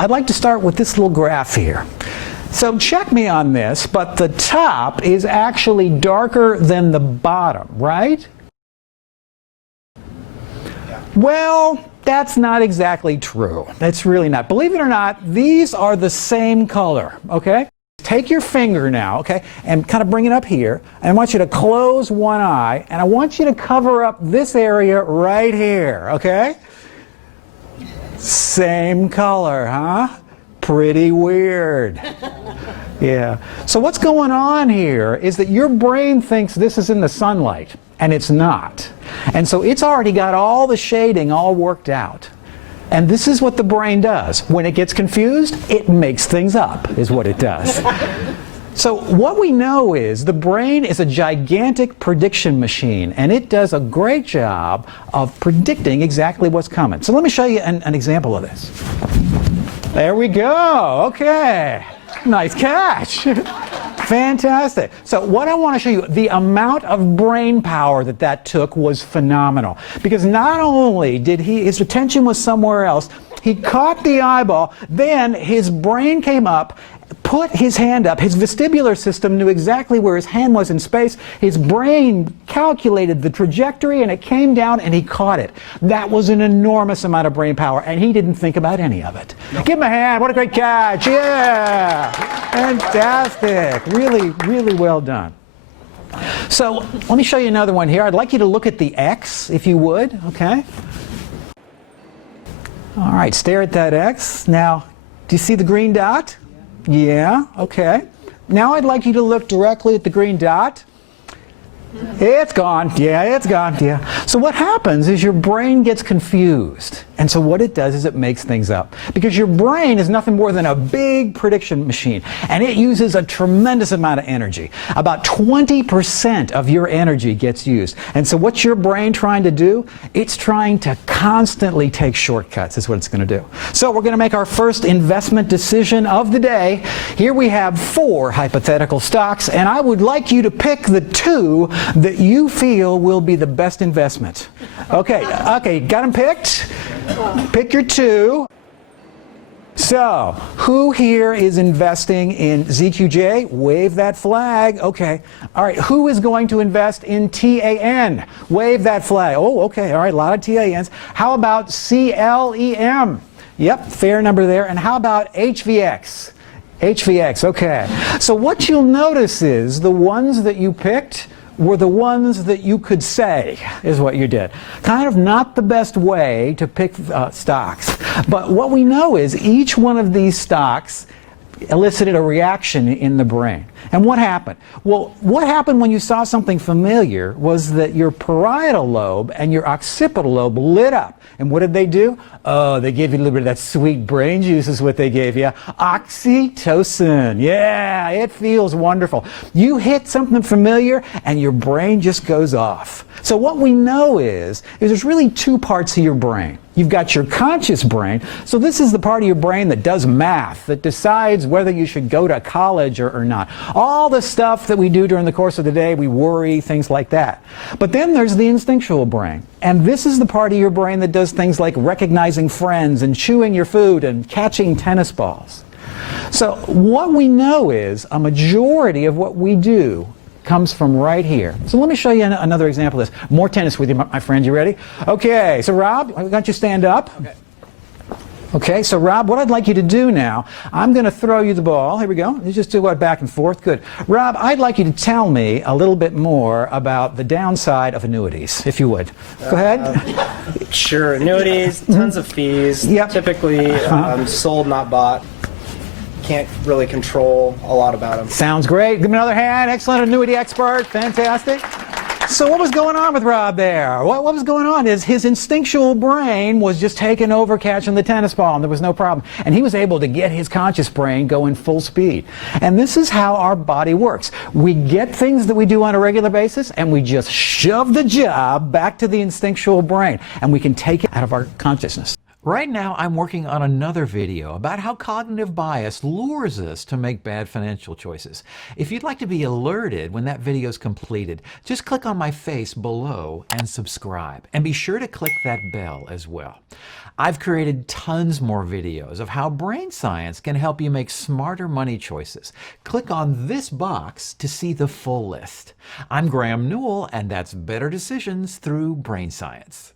I'd like to start with this little graph here. So check me on this, but the top is actually darker than the bottom, right? Yeah. Well, that's not exactly true. That's really not. Believe it or not, these are the same color, okay? Take your finger now, okay, and kind of bring it up here. And I want you to close one eye, and I want you to cover up this area right here, okay? Same color, huh? Pretty weird. Yeah. So what's going on here is that your brain thinks this is in the sunlight, and it's not. And so it's already got all the shading all worked out. And this is what the brain does. When it gets confused, it makes things up, is what it does. So what we know is the brain is a gigantic prediction machine, and it does a great job of predicting exactly what's coming. So let me show you an example of this. There we go. Okay. Nice catch. Fantastic. So what I want to show you, the amount of brain power that took was phenomenal. Because not only did his attention was somewhere else, he caught the eyeball, then his brain came up, put his hand up, his vestibular system knew exactly where his hand was in space, his brain calculated the trajectory, and it came down and he caught it. That was an enormous amount of brain power, and he didn't think about any of it. Nope. Give him a hand. What a great catch. Yeah. Fantastic. Really, really well done. So let me show you another one here. I'd like you to look at the X, if you would, okay? All right, stare at that X. Now, do you see the green dot? Yeah, okay. Now I'd like you to look directly at the green dot. It's gone. Yeah, it's gone. Yeah. So what happens is your brain gets confused. And so what it does is it makes things up. Because your brain is nothing more than a big prediction machine. And it uses a tremendous amount of energy. About 20% of your energy gets used. And so what's your brain trying to do? It's trying to constantly take shortcuts is what it's going to do. So we're going to make our first investment decision of the day. Here we have 4 hypothetical stocks. And I would like you to pick the 2 that you feel will be the best investment. Okay, got them picked? Pick your 2. So, who here is investing in ZQJ? Wave that flag. Okay. All right, who is going to invest in TAN? Wave that flag. Oh, okay. All right, a lot of TANs. How about CLEM? Yep, fair number there. And how about HVX? HVX, okay. So what you'll notice is the ones that you picked were the ones that you could say, is what you did. Kind of not the best way to pick stocks. But what we know is each one of these stocks elicited a reaction in the brain. And what happened? Well, what happened when you saw something familiar was that your parietal lobe and your occipital lobe lit up. And what did they do? Oh, they gave you a little bit of that sweet brain juice is what they gave you. Oxytocin. Yeah, it feels wonderful. You hit something familiar and your brain just goes off. So what we know is there's really 2 parts of your brain. You've got your conscious brain. So this is the part of your brain that does math, that decides whether you should go to college or not. All the stuff that we do during the course of the day, we worry, things like that. But then there's the instinctual brain. And this is the part of your brain that does things like recognizing friends and chewing your food and catching tennis balls. So what we know is a majority of what we do comes from right here. So let me show you another example of this. More tennis with you, my friend. You ready? Okay, so Rob, I've got you stand up. Okay. Okay, so Rob, what I'd like you to do now, I'm going to throw you the ball. Here we go. You just do what, back and forth. Good. Rob, I'd like you to tell me a little bit more about the downside of annuities, if you would. Go ahead. Sure. Annuities, tons of fees. Yep. Typically sold, not bought. Can't really control a lot about them. Sounds great. Give me another hand. Excellent annuity expert. Fantastic. So what was going on with Rob there? What was going on is his instinctual brain was just taking over catching the tennis ball, and there was no problem. And he was able to get his conscious brain going full speed. And this is how our body works. We get things that we do on a regular basis, and we just shove the job back to the instinctual brain, and we can take it out of our consciousness. Right now, I'm working on another video about how cognitive bias lures us to make bad financial choices. If you'd like to be alerted when that video is completed, just click on my face below and subscribe. And be sure to click that bell as well. I've created tons more videos of how brain science can help you make smarter money choices. Click on this box to see the full list. I'm Graeme Newell, and that's Better Decisions Through Brain Science.